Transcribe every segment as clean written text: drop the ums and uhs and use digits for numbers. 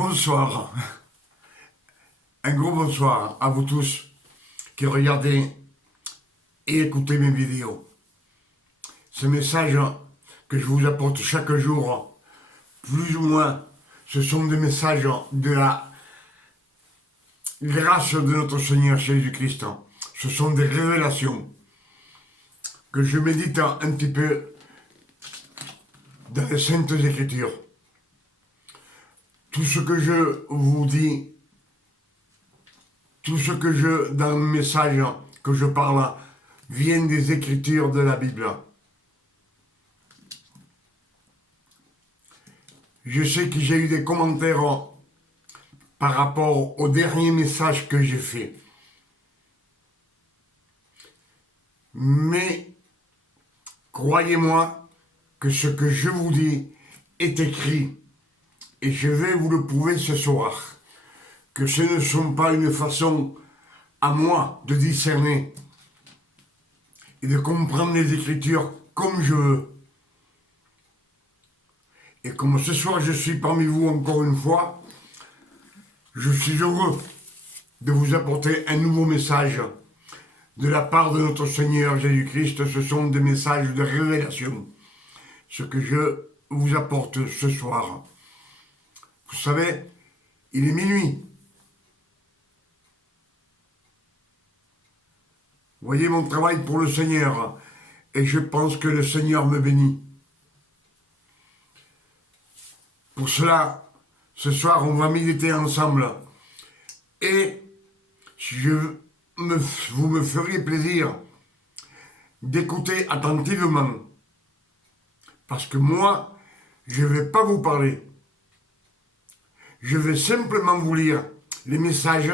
Bonsoir, un gros bonsoir à vous tous qui regardez et écoutez mes vidéos. Ce message que je vous apporte chaque jour, plus ou moins, ce sont des messages de la grâce de notre Seigneur Jésus-Christ. Ce sont des révélations que je médite un petit peu dans les Saintes Écritures. Tout ce que je vous dis, tout ce que dans le message que je parle, vient des Écritures de la Bible. Je sais que j'ai eu des commentaires par rapport au dernier message que j'ai fait. Mais croyez-moi que ce que je vous dis est écrit. Et je vais vous le prouver ce soir. Que ce ne sont pas une façon à moi de discerner et de comprendre les Écritures comme je veux. Et comme ce soir je suis parmi vous encore une fois, je suis heureux de vous apporter un nouveau message de la part de notre Seigneur Jésus-Christ. Ce sont des messages de révélation, ce que je vous apporte ce soir. Vous savez, il est minuit. Voyez mon travail pour le Seigneur, et je pense que le Seigneur me bénit. Pour cela, ce soir, on va méditer ensemble. Et vous me feriez plaisir d'écouter attentivement. Parce que moi, je ne vais pas vous parler. Je vais simplement vous lire les messages.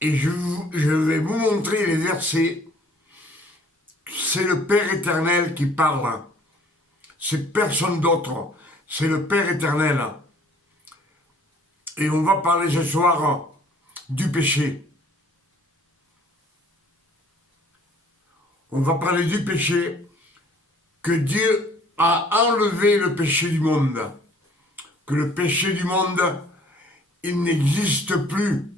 Et je vais vous montrer les versets. C'est le Père éternel qui parle. C'est personne d'autre. C'est le Père éternel. Et on va parler ce soir du péché. On va parler du péché, que Dieu a enlevé le péché du monde. Que le péché du monde, il n'existe plus.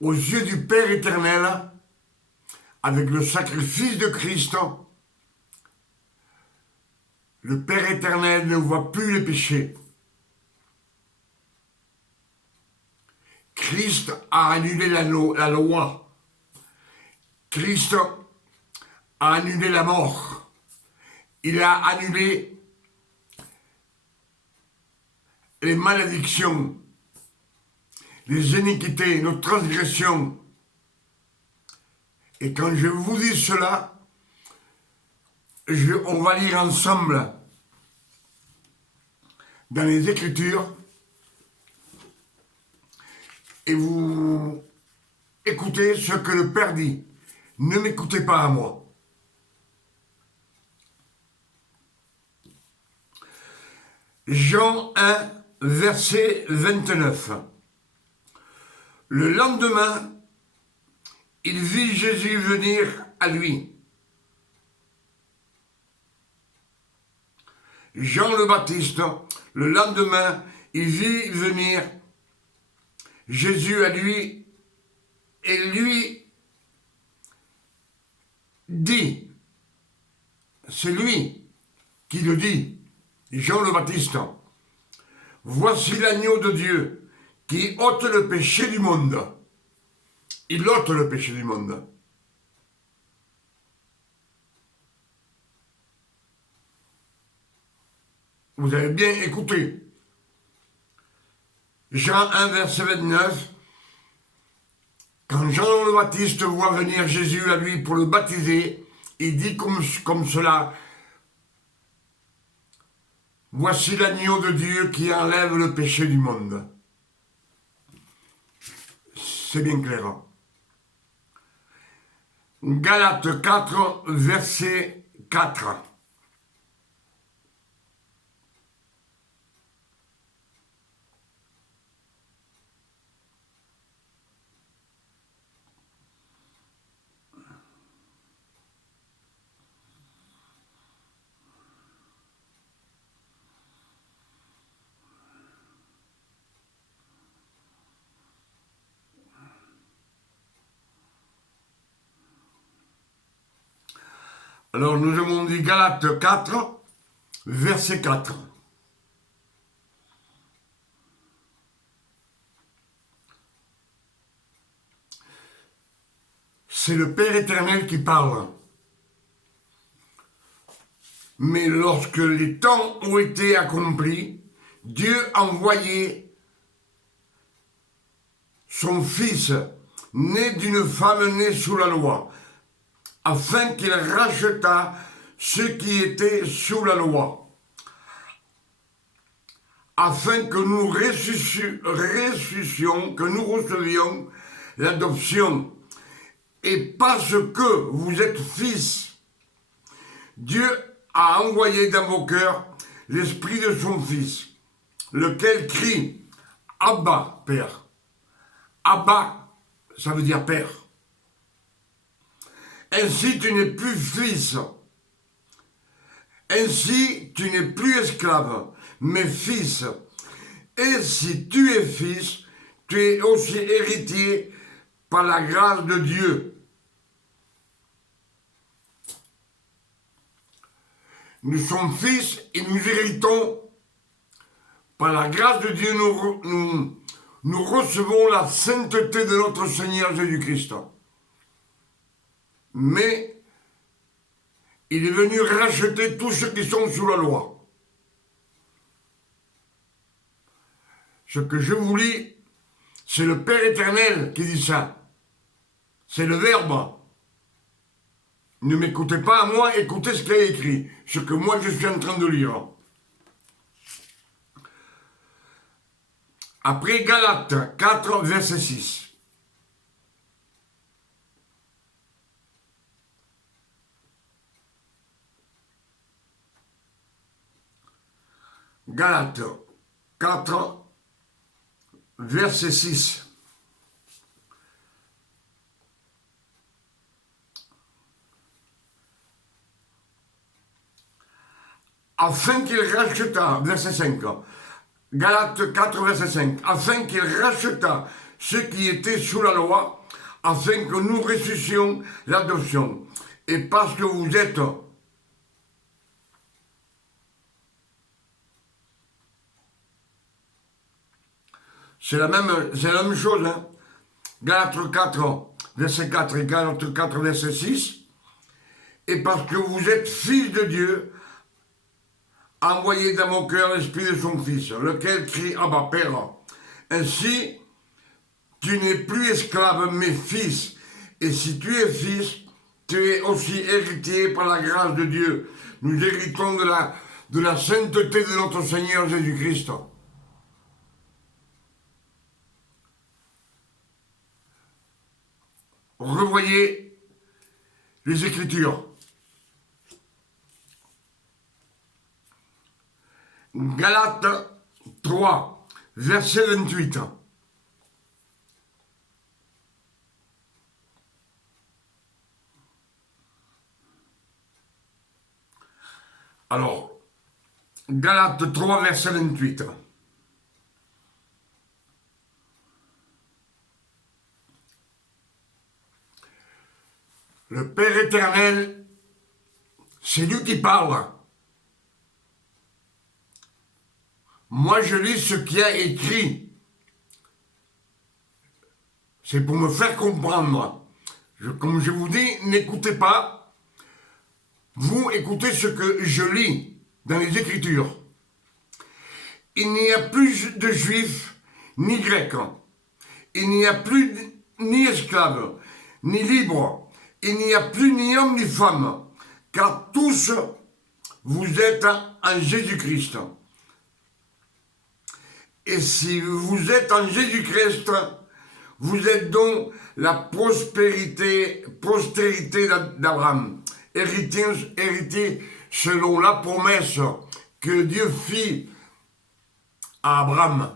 Aux yeux du Père éternel, avec le sacrifice de Christ, le Père éternel ne voit plus les péchés. Christ a annulé la loi. Christ a annulé la mort. Il a annulé les malédictions, les iniquités, nos transgressions. Et quand je vous dis cela, on va lire ensemble dans les Écritures et vous écoutez ce que le Père dit. Ne m'écoutez pas à moi. Jean 1, verset 29. Le lendemain, il vit Jésus venir à lui. Jean le Baptiste, le lendemain, il vit venir Jésus à lui et lui dit, c'est lui qui le dit, Jean le Baptiste, voici l'agneau de Dieu qui ôte le péché du monde. Il ôte le péché du monde. Vous avez bien écouté. Jean 1, verset 29. Quand Jean le Baptiste voit venir Jésus à lui pour le baptiser, il dit comme cela, voici l'agneau de Dieu qui enlève le péché du monde. C'est bien clair. Galates 4, verset 4. Alors nous avons dit Galates 4, verset 4. C'est le Père éternel qui parle. Mais lorsque les temps ont été accomplis, Dieu a envoyé son Fils, né d'une femme née sous la loi, afin qu'il rachetât ceux qui étaient sous la loi, afin que nous ressuscitions, que nous recevions l'adoption. Et parce que vous êtes fils, Dieu a envoyé dans vos cœurs l'esprit de son Fils, lequel crie « Abba, Père ». Abba, ça veut dire Père. Ainsi tu n'es plus fils. Ainsi tu n'es plus esclave, mais fils. Et si tu es fils, tu es aussi héritier par la grâce de Dieu. Nous sommes fils et nous héritons. Par la grâce de Dieu, nous recevons la sainteté de notre Seigneur Jésus-Christ. Mais il est venu racheter tous ceux qui sont sous la loi. Ce que je vous lis, c'est le Père éternel qui dit ça. C'est le Verbe. Ne m'écoutez pas à moi, écoutez ce qu'il a écrit, ce que moi je suis en train de lire. Après Galates 4, verset 6. Galates 4, verset 6. Afin qu'il racheta, verset 5, Galates 4, verset 5, afin qu'il racheta ceux qui étaient sous la loi, afin que nous ressuscitions l'adoption. Et parce que vous êtes c'est la même chose, hein. Galates 4, verset 4 et Galates 4, verset 6. Et parce que vous êtes fils de Dieu, envoyé dans mon cœur l'esprit de son Fils, lequel crie « Abba, Père ». Ainsi, tu n'es plus esclave, mais fils. Et si tu es fils, tu es aussi héritier par la grâce de Dieu. Nous héritons de la sainteté de notre Seigneur Jésus-Christ. Revoyez les Écritures. Galates 3, verset 28. Alors, Galates 3, verset 28. Le Père éternel, c'est lui qui parle. Moi, je lis ce qu'il y a écrit. C'est pour me faire comprendre. Comme je vous dis, n'écoutez pas. Vous écoutez ce que je lis dans les Écritures. Il n'y a plus de juifs ni grecs. Il n'y a plus ni esclaves, ni libres. Il n'y a plus ni homme ni femme. Car tous, vous êtes en Jésus-Christ. Et si vous êtes en Jésus-Christ, vous êtes donc la postérité d'Abraham, héritier selon la promesse que Dieu fit à Abraham.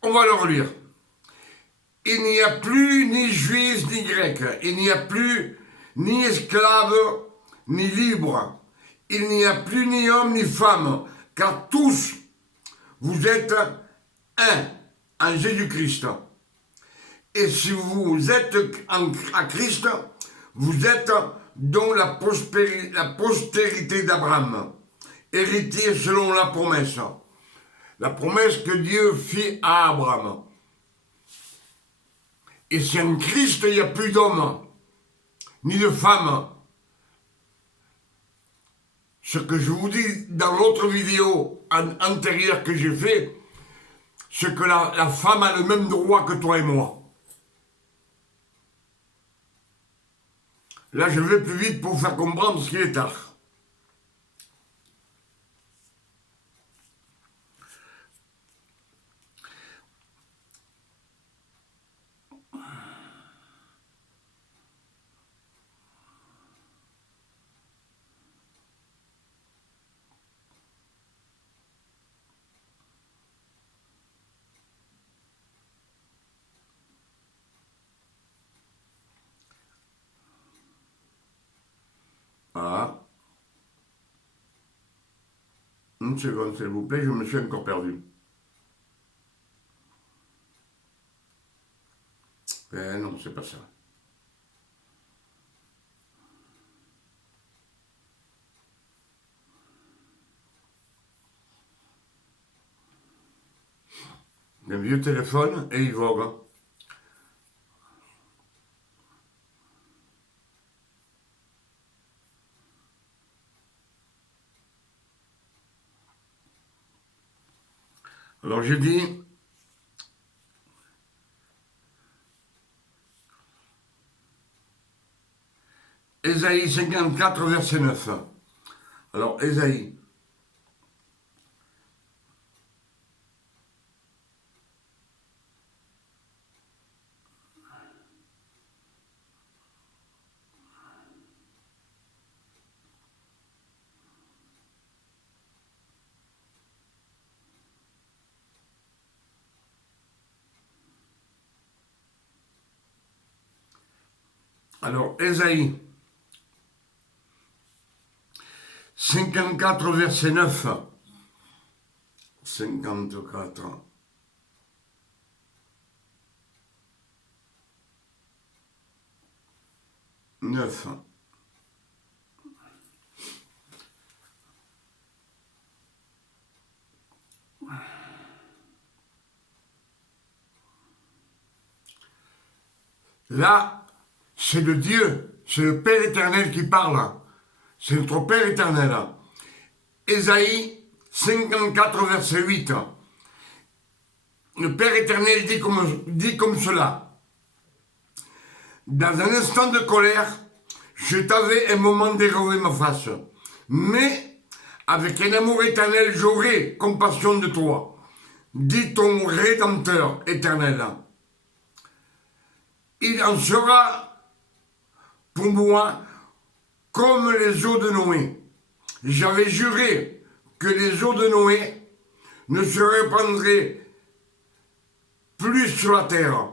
On va le relire. Il n'y a plus ni juif ni grec, il n'y a plus ni esclave ni libre, il n'y a plus ni homme ni femme, car tous vous êtes un en Jésus-Christ. Et si vous êtes à Christ, vous êtes dans la postérité d'Abraham, héritier selon la promesse. La promesse que Dieu fit à Abraham. Et c'est en Christ, il n'y a plus d'hommes, ni de femmes. Ce que je vous dis dans l'autre vidéo antérieure que j'ai fait, c'est que la femme a le même droit que toi et moi. Là, je vais plus vite pour vous faire comprendre ce qu'il est tard. Voilà. Une seconde, s'il vous plaît, je me suis encore perdu. Non, c'est pas ça. Un vieux téléphone et il vogue. Alors j'ai dit, Ésaïe 54, verset 9. Alors Ésaïe. Alors Ésaïe 54, verset 9. 54. Neuf. Là, c'est le Dieu, c'est le Père éternel qui parle. C'est notre Père éternel. Ésaïe 54, verset 8. Le Père éternel dit comme cela. Dans un instant de colère, je t'avais un moment dérober ma face. Mais avec un amour éternel, j'aurai compassion de toi. Dit ton Rédempteur éternel. Il en sera pour moi comme les eaux de Noé. J'avais juré que les eaux de Noé ne se répandraient plus sur la terre.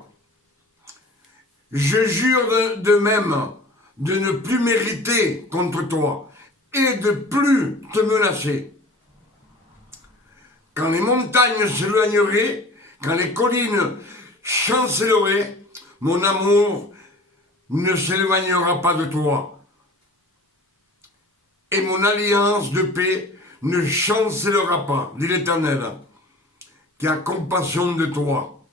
Je jure de même de ne plus mériter contre toi et de plus te menacer. Quand les montagnes s'éloigneraient, quand les collines chancelleraient, mon amour ne s'éloignera pas de toi. Et mon alliance de paix ne chancellera pas, dit l'Éternel, qui a compassion de toi.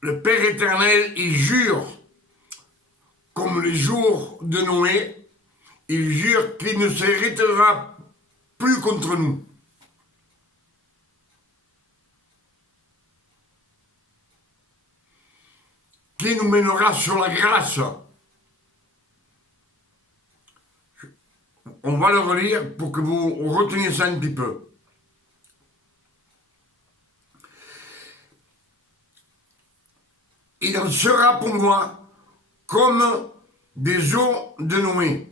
Le Père éternel, il jure, comme les jours de Noé, il jure qu'il ne s'arrêtera plus contre nous. Qui nous mènera sur la grâce. On va le relire pour que vous reteniez ça un petit peu. Il en sera pour moi comme des eaux de Noé.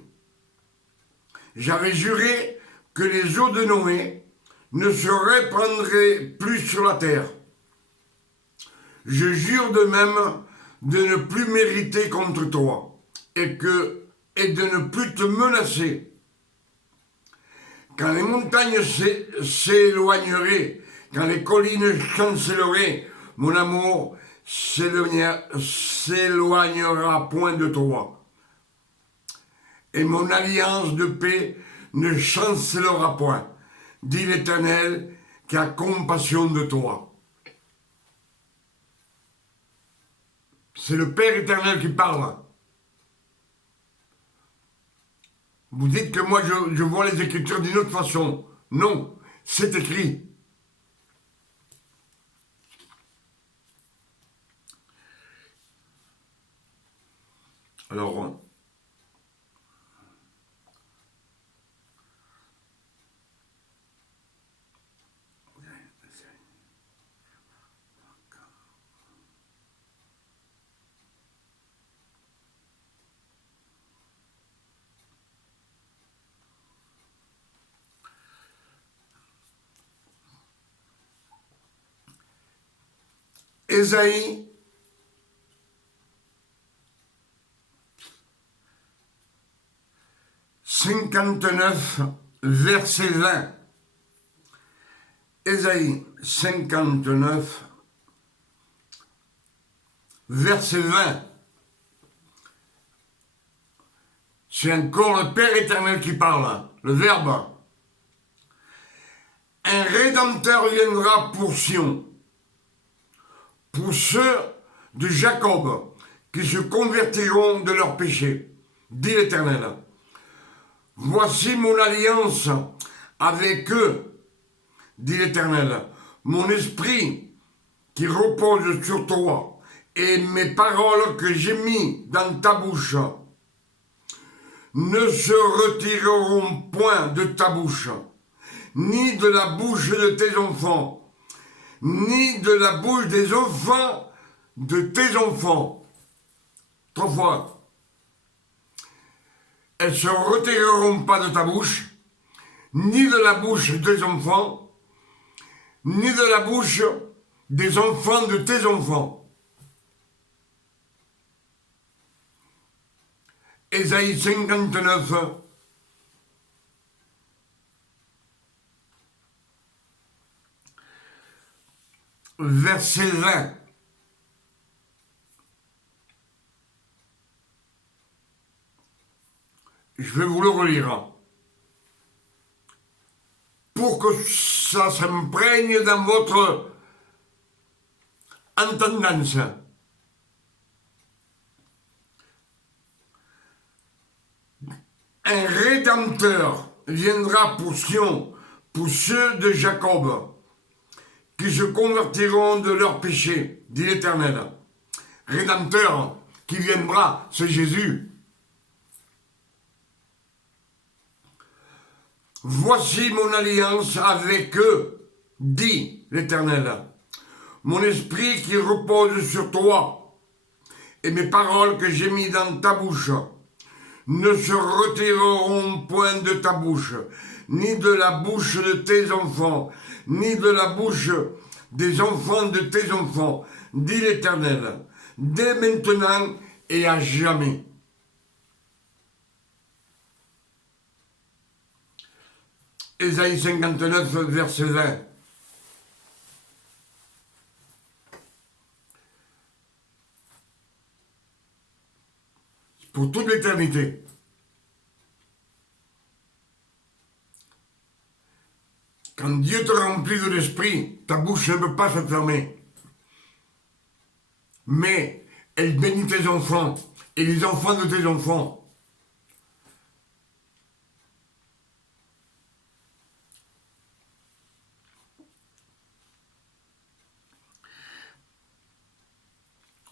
J'avais juré que les eaux de Noé ne se répandraient plus sur la terre. Je jure de même de ne plus mériter contre toi et de ne plus te menacer. Quand les montagnes s'éloigneraient, quand les collines chancelleraient, mon amour s'éloignera point de toi. Et mon alliance de paix ne chancellera point, dit l'Éternel, qui a compassion de toi. C'est le Père éternel qui parle. Vous dites que moi je vois les Écritures d'une autre façon. Non, c'est écrit. Alors, Ésaïe 59, verset 20. Ésaïe 59, verset 20. C'est encore le Père éternel qui parle, le Verbe. Un Rédempteur viendra pour Sion, pour ceux de Jacob qui se convertiront de leurs péchés, dit l'Éternel. Voici mon alliance avec eux, dit l'Éternel, mon esprit qui repose sur toi et mes paroles que j'ai mis dans ta bouche ne se retireront point de ta bouche, ni de la bouche de tes enfants, ni de la bouche des enfants de tes enfants. 3 fois. Elles ne se retireront pas de ta bouche, ni de la bouche de tes enfants, ni de la bouche des enfants de tes enfants. Ésaïe 59, verset 20. Je vais vous le relire. Pour que ça s'imprègne dans votre entendance. Un Rédempteur viendra pour Sion, pour ceux de Jacob, qui se convertiront de leurs péchés, dit l'Éternel. Rédempteur qui viendra, c'est Jésus. Voici mon alliance avec eux, dit l'Éternel. Mon esprit qui repose sur toi, et mes paroles que j'ai mis dans ta bouche, ne se retireront point de ta bouche, ni de la bouche de tes enfants, ni de la bouche des enfants de tes enfants, dit l'Éternel, dès maintenant et à jamais. Ésaïe 59, verset 20. Pour toute l'éternité. Quand Dieu te remplit de l'esprit, ta bouche ne peut pas se fermer. Mais elle bénit tes enfants et les enfants de tes enfants.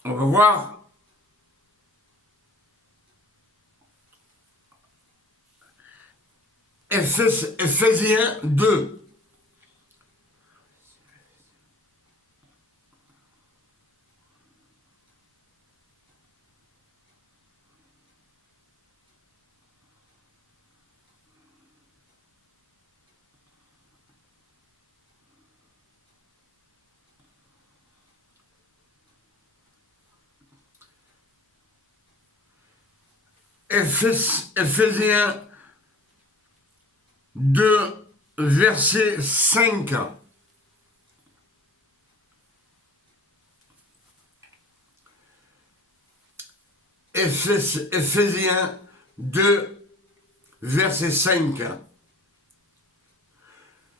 On va voir. Ephésiens 2. Ephésiens de verset 5. Ephésiens 2, verset 5.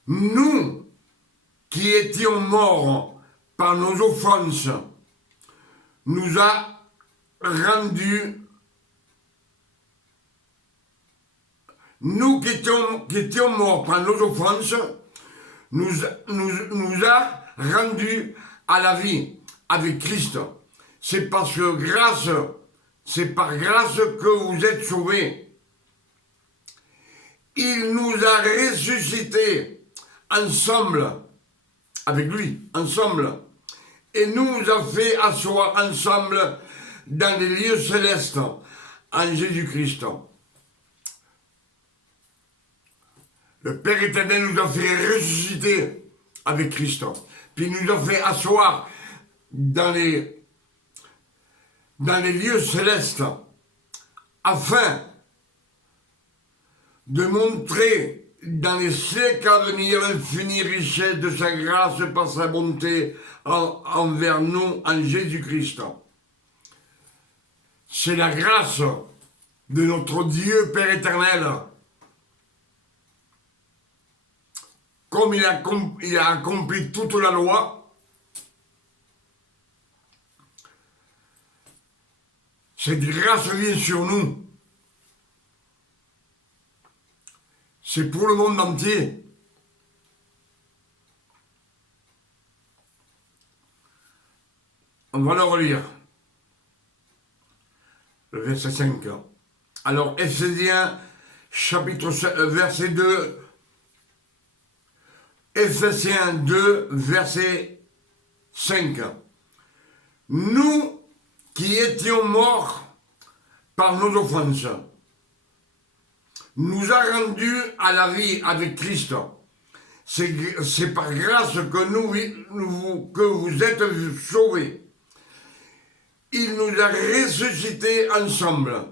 Nous qui étions morts par nos offenses, nous a rendus, nous qui étions morts par nos offenses, nous a rendus à la vie avec Christ. C'est parce que c'est par grâce que vous êtes sauvés. Il nous a ressuscités ensemble, avec lui, ensemble, et nous a fait asseoir ensemble dans les lieux célestes en Jésus-Christ. Le Père éternel nous a fait ressusciter avec Christ, puis il nous a fait asseoir dans les lieux célestes, afin de montrer dans les siècles à venir l'infinie richesse de sa grâce par sa bonté envers nous en Jésus-Christ. C'est la grâce de notre Dieu Père éternel. Comme il a accompli toute la loi, cette grâce vient sur nous. C'est pour le monde entier. On va le relire. Le verset 5. Alors, Ephésiens, chapitre 7, verset 2. Ephésiens 2, verset 5. Nous qui étions morts par nos offenses, nous a rendus à la vie avec Christ. C'est par grâce que vous êtes sauvés. Il nous a ressuscités ensemble.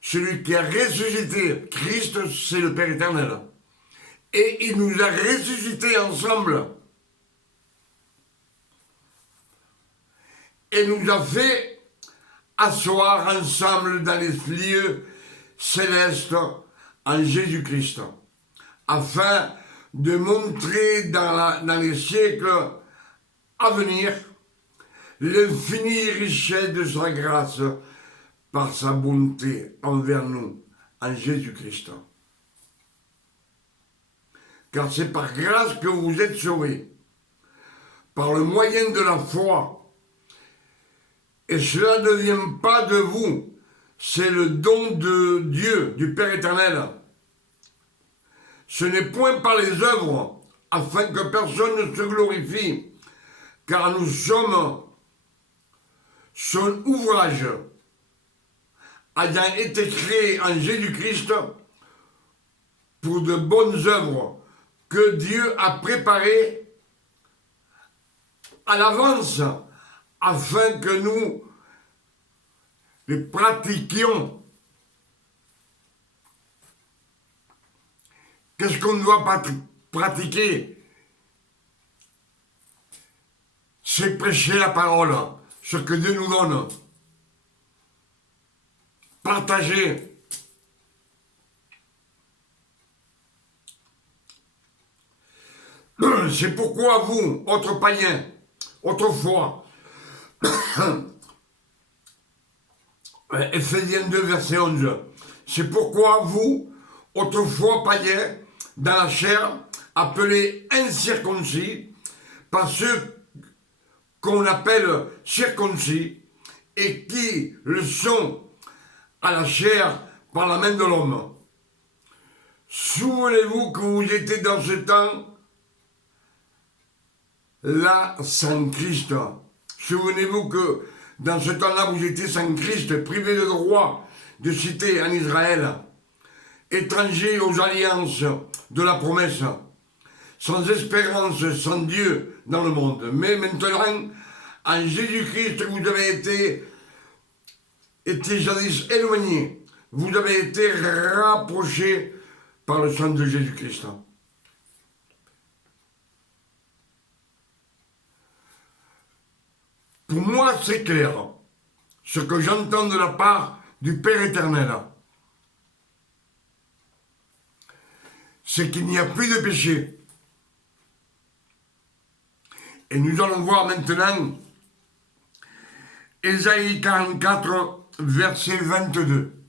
Celui qui a ressuscité Christ, c'est le Père éternel. Et il nous a ressuscités ensemble. Et nous a fait asseoir ensemble dans les lieux célestes en Jésus-Christ, afin de montrer dans les siècles à venir l'infinie richesse de sa grâce par sa bonté envers nous en Jésus-Christ. Car c'est par grâce que vous êtes sauvés, par le moyen de la foi. Et cela ne vient pas de vous, c'est le don de Dieu, du Père éternel. Ce n'est point par les œuvres, afin que personne ne se glorifie, car nous sommes son ouvrage, ayant été créé en Jésus-Christ pour de bonnes œuvres que Dieu a préparées à l'avance, afin que nous les pratiquions. Qu'est-ce qu'on doit pratiquer? C'est prêcher la parole, ce que Dieu nous donne. Partager. C'est pourquoi vous, autres païens, autrefois, Ephésiens 2, verset 11, c'est pourquoi vous, autrefois païens, dans la chair, appelés incirconcis, par ceux qu'on appelle circoncis, et qui le sont à la chair par la main de l'homme. Souvenez-vous que vous étiez dans ce temps là sans Christ. Souvenez-vous que dans ce temps-là, vous étiez sans Christ, privés de droit de cité en Israël, étrangers aux alliances de la promesse, sans espérance, sans Dieu dans le monde. Mais maintenant, en Jésus-Christ, vous avez été jadis éloignés, vous avez été rapprochés par le sang de Jésus-Christ. Pour moi, c'est clair, ce que j'entends de la part du Père éternel. C'est qu'il n'y a plus de péché. Et nous allons voir maintenant Ésaïe 44, verset 22.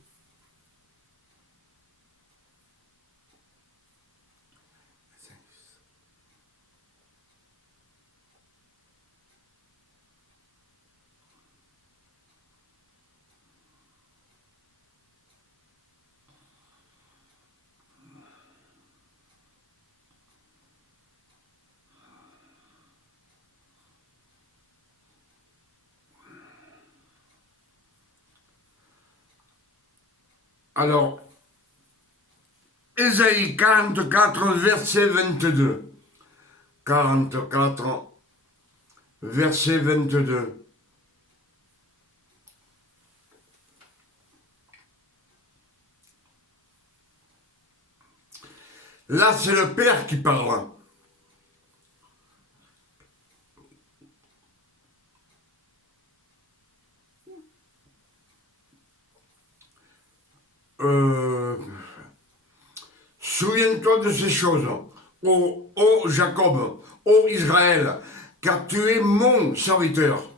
Alors, Ésaïe 44, verset 22. 44, verset 22. Là, c'est le Père qui parle. Souviens-toi de ces choses, ô Jacob, ô Israël, car tu es mon serviteur.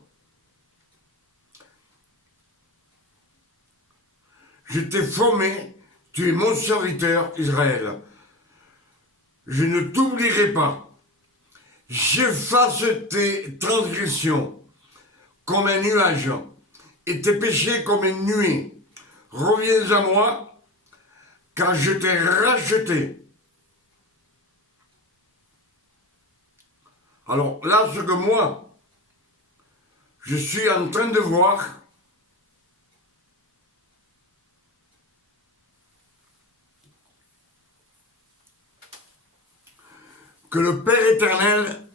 Je t'ai formé, tu es mon serviteur, Israël. Je ne t'oublierai pas. J'efface tes transgressions comme un nuage et tes péchés comme une nuée. Reviens à moi, car je t'ai racheté. Alors là, ce que moi, je suis en train de voir, que le Père éternel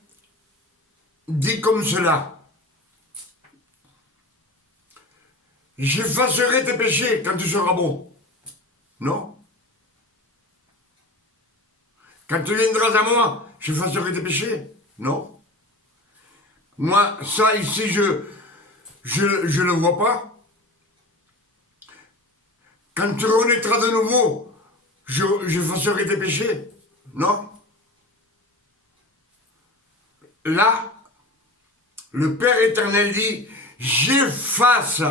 dit comme cela. J'effacerai tes péchés quand tu seras bon. Non? Quand tu viendras à moi, j'effacerai tes péchés. Non? Moi, ça ici, je le vois pas. Quand tu renaîtras de nouveau, j'effacerai tes péchés. Non? Là, le Père éternel dit, j'efface,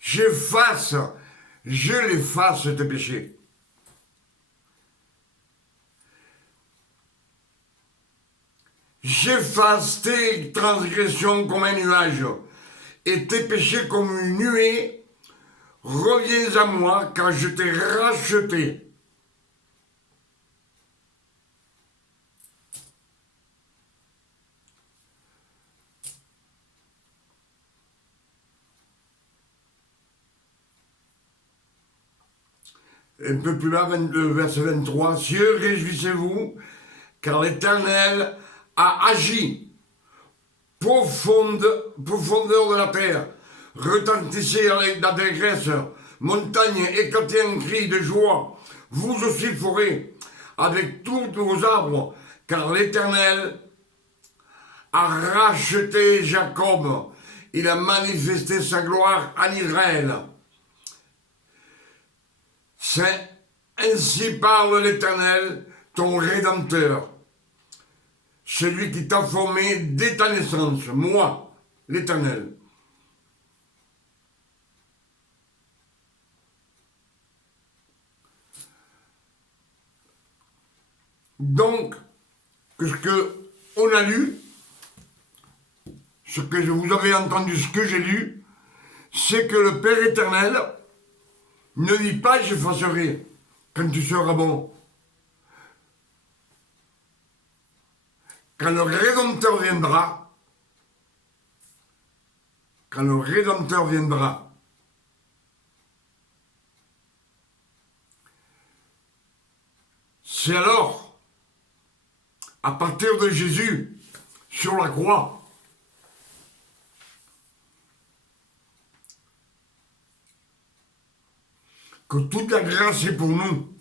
je l'efface tes péchés. J'efface tes transgressions comme un nuage et tes péchés comme une nuée. Reviens à moi car je t'ai racheté. Un peu plus là, verset 23, cieux, réjouissez-vous, car l'Éternel a agi. Profondeur de la terre, retentissez la détresse, montagne, éclatez un cri de joie, vous aussi forêt, avec tous vos arbres, car l'Éternel a racheté Jacob, il a manifesté sa gloire en Israël. C'est ainsi parle l'Éternel, ton Rédempteur, celui qui t'a formé dès ta naissance, moi, l'Éternel. Donc, ce que on a lu, ce que vous avez entendu, ce que j'ai lu, c'est que le Père éternel ne dit pas j'effacerai quand tu seras bon. Quand le Rédempteur viendra, c'est alors, à partir de Jésus, sur la croix, que toute la grâce est pour nous.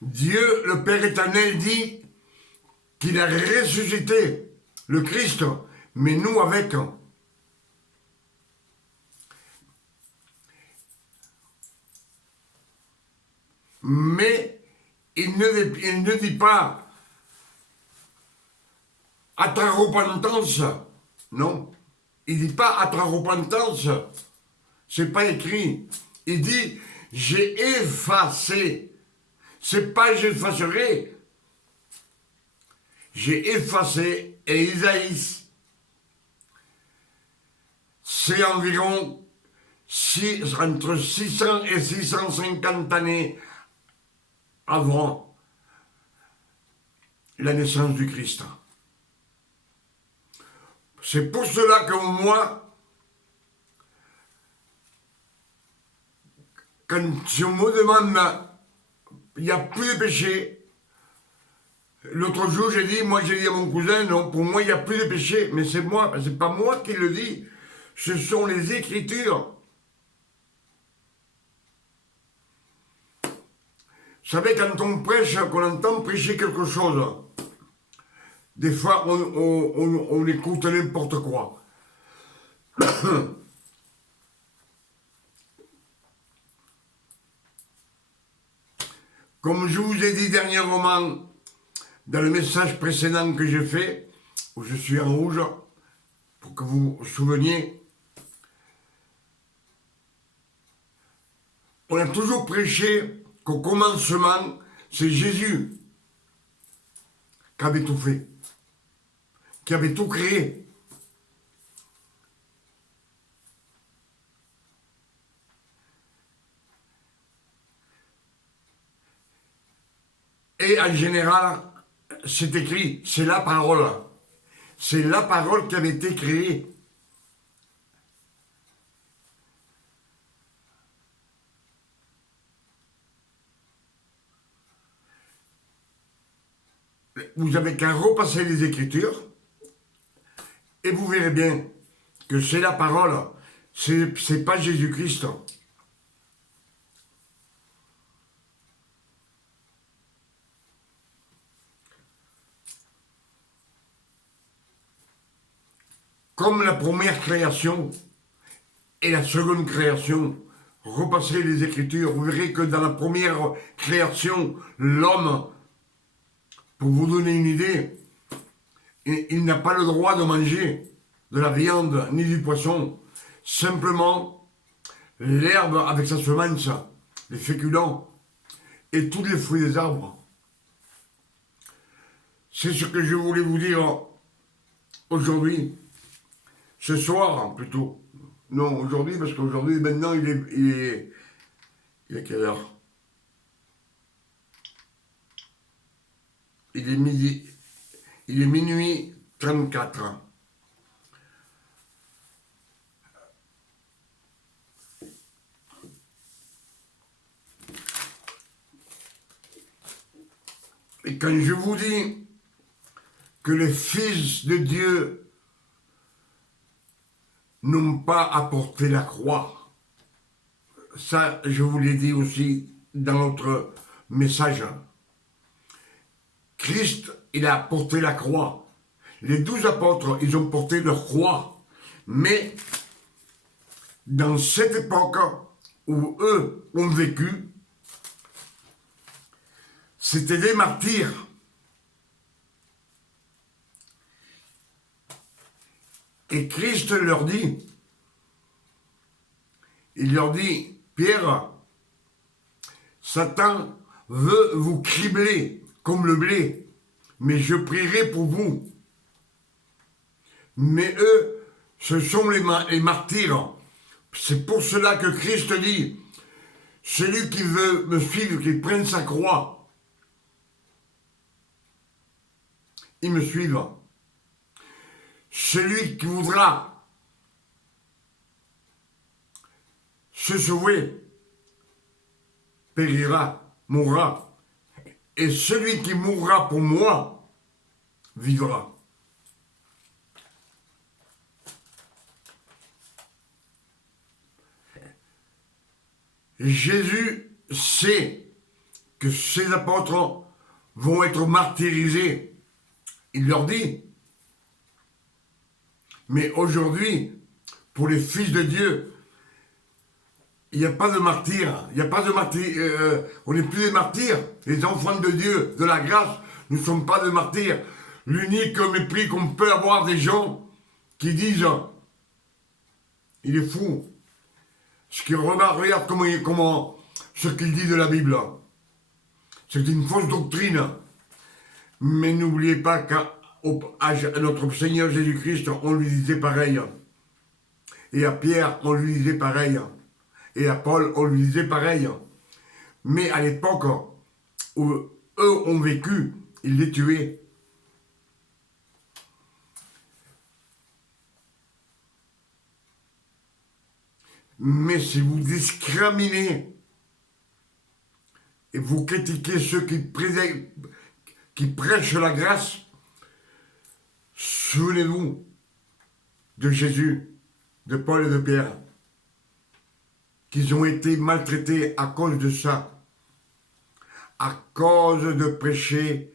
Dieu, le Père éternel, dit qu'il a ressuscité le Christ, mais nous avec. Mais il ne dit pas à ta repentance. Non. Il ne dit pas à ta repentance. C'est pas écrit. Il dit j'ai effacé. C'est pas j'effacerai. J'ai effacé. Et Isaïe, c'est environ entre 600 et 650 années avant la naissance du Christ. C'est pour cela que moi, quand si on me demande, il n'y a plus de péché, l'autre jour j'ai dit à mon cousin, non, pour moi il n'y a plus de péché, mais c'est moi, c'est pas moi qui le dis, ce sont les Écritures. Vous savez, quand on prêche, qu'on entend prêcher quelque chose, des fois on écoute n'importe quoi. Comme je vous ai dit dernièrement, dans le message précédent que j'ai fait, où je suis en rouge, pour que vous vous souveniez, on a toujours prêché qu'au commencement, c'est Jésus qui avait tout fait, qui avait tout créé. Et en général, c'est écrit, c'est la parole. C'est la parole qui avait été créée. Vous avez qu'à repasser les Écritures et vous verrez bien que c'est la parole, c'est pas Jésus-Christ. Comme la première création et la seconde création, repassez les Écritures, vous verrez que dans la première création, l'homme, pour vous donner une idée, il n'a pas le droit de manger de la viande ni du poisson, simplement l'herbe avec sa semence, les féculents et tous les fruits des arbres. C'est ce que je voulais vous dire aujourd'hui, ce soir plutôt. Non, aujourd'hui, parce qu'aujourd'hui, maintenant, il est quelle heure? Il est minuit 34. Et quand je vous dis que les fils de Dieu n'ont pas apporté la croix, ça, je vous l'ai dit aussi dans notre message. Christ, il a porté la croix. Les 12 apôtres, ils ont porté leur croix. Mais dans cette époque où eux ont vécu, c'était des martyrs. Et Christ leur dit, il leur dit, Pierre, Satan veut vous cribler comme le blé, mais je prierai pour vous. Mais eux, ce sont les martyrs. C'est pour cela que Christ dit, celui qui veut me suivre, qui prenne sa croix, il me suive. Celui qui voudra se sauver périra, mourra. Et celui qui mourra pour moi vivra. Jésus sait que ses apôtres vont être martyrisés. Il leur dit. Mais aujourd'hui, pour les fils de Dieu, il n'y a pas de martyrs. Il n'y a pas de martyrs. On n'est plus des martyrs. Les enfants de Dieu, de la grâce, ne sont pas des martyrs. L'unique mépris qu'on peut avoir des gens qui disent « Il est fou ». Regarde comment ce qu'il dit de la Bible. C'est une fausse doctrine. Mais n'oubliez pas qu'à notre Seigneur Jésus-Christ, on lui disait pareil. Et à Pierre, on lui disait pareil. Et à Paul, on lui disait pareil. Mais à l'époque où eux ont vécu, ils les tuaient. Mais si vous discriminez et vous critiquez ceux qui prêchent la grâce, souvenez-vous de Jésus, de Paul et de Pierre, qu'ils ont été maltraités à cause de ça, à cause de prêcher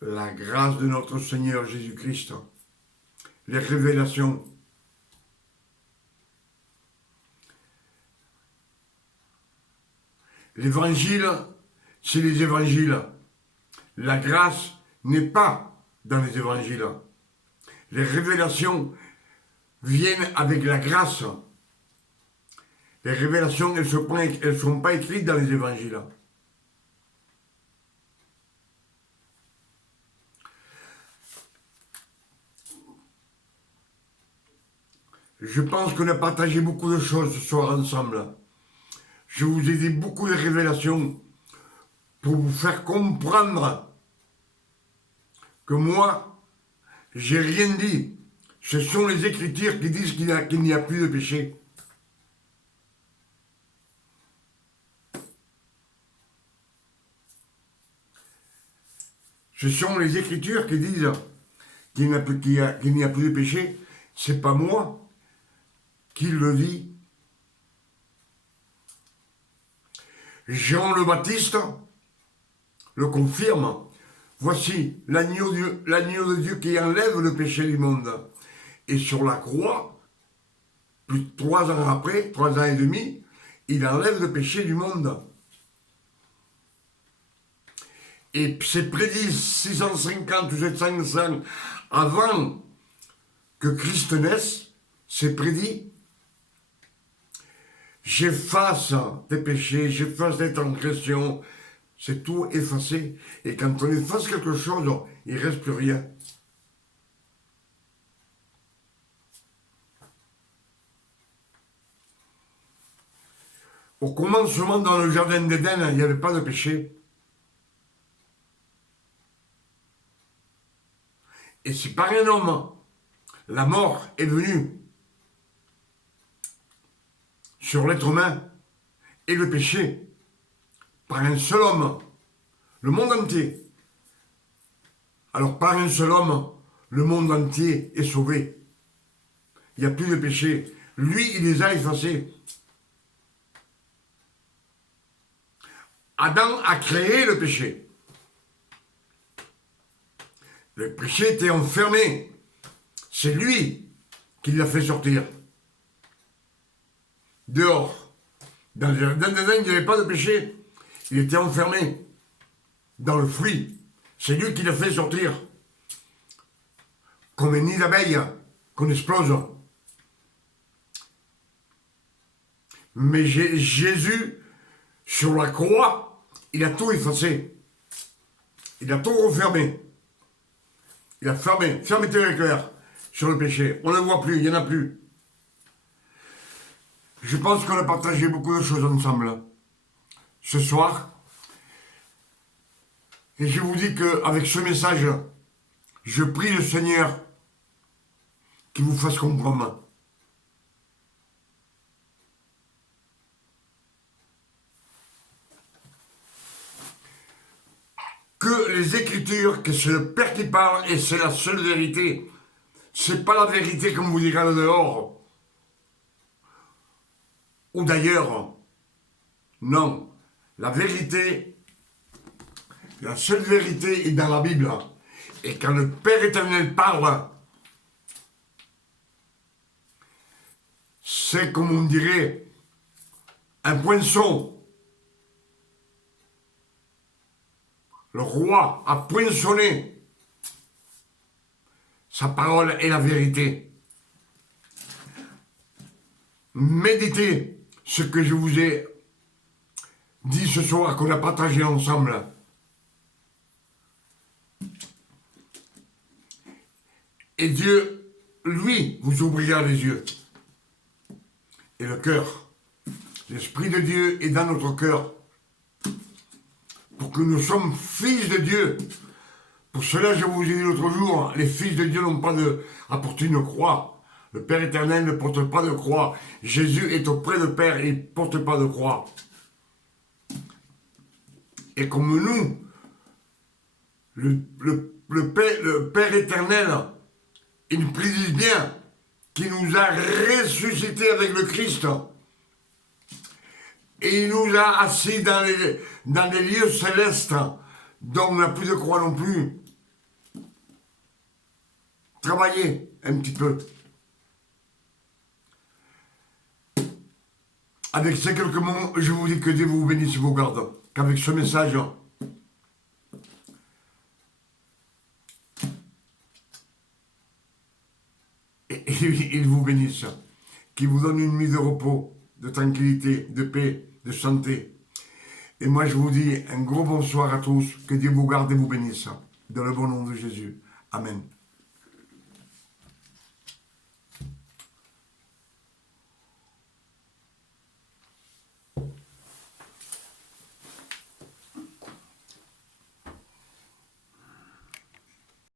la grâce de notre Seigneur Jésus-Christ, les révélations. L'évangile, c'est les évangiles. La grâce n'est pas dans les évangiles. Les révélations viennent avec la grâce. Les révélations, elles ne sont pas écrites dans les évangiles. Je pense qu'on a partagé beaucoup de choses ce soir ensemble. Je vous ai dit beaucoup de révélations pour vous faire comprendre que moi, j'ai rien dit. Ce sont les Écritures qui disent qu'il n'y a plus de péché. Ce sont les Écritures qui disent qu'il n'y a plus de péché. C'est pas moi qui le dis. Jean le Baptiste le confirme. Voici l'agneau de Dieu qui enlève le péché du monde. Et sur la croix, plus de 3 ans après, 3 ans et demi, il enlève le péché du monde. Et c'est prédit 650 ou 700 ans avant que Christ naisse, c'est prédit. J'efface tes péchés, j'efface tes transgressions, c'est tout effacé. Et quand on efface quelque chose, il ne reste plus rien. Au commencement, dans le jardin d'Éden, il n'y avait pas de péché. Et si par un homme, la mort est venue sur l'être humain et le péché, par un seul homme, le monde entier. Alors par un seul homme, le monde entier est sauvé. Il n'y a plus de péché. Lui, il les a effacés. Adam a créé le péché. Le péché était enfermé. C'est lui qui l'a fait sortir. Dehors. Dans le jardin d'Éden, il n'y avait pas de péché. Il était enfermé dans le fruit. C'est lui qui l'a fait sortir. Comme un nid d'abeilles qu'on explose. Mais Jésus, sur la croix, il a tout effacé. Il a tout refermé. Il a fermé territoire sur le péché. On ne le voit plus, il n'y en a plus. Je pense qu'on a partagé beaucoup de choses ensemble ce soir. Et je vous dis qu'avec ce message, je prie le Seigneur qu'il vous fasse comprendre. Que les Écritures, que c'est le Père qui parle et c'est la seule vérité. C'est pas la vérité comme vous direz là dehors. ou d'ailleurs. Non. La vérité, la seule vérité est dans la Bible. Et quand le Père éternel parle, c'est comme on dirait un poinçon. Le roi a poinçonné. Sa parole est la vérité. Méditez ce que je vous ai dit ce soir, qu'on a partagé ensemble. Et Dieu, lui, vous ouvrira les yeux et le cœur. L'Esprit de Dieu est dans notre cœur pour que nous sommes fils de Dieu. Pour cela, je vous ai dit l'autre jour, les fils de Dieu n'ont pas à porter une croix. Le Père éternel ne porte pas de croix. Jésus est auprès du Père et il ne porte pas de croix. Et comme nous, le Père éternel, il nous précise bien qu'il nous a ressuscités avec le Christ. Et il nous a assis dans les lieux célestes, dont on n'a plus de croix non plus. Travaillez un petit peu. Avec ces quelques mots, je vous dis que Dieu vous bénisse et vous garde. Qu'avec ce message, il vous bénisse. Qu'il vous donne une nuit de repos, de tranquillité, de paix, de santé. Et moi, je vous dis un gros bonsoir à tous. Que Dieu vous garde et vous bénisse. Dans le bon nom de Jésus. Amen.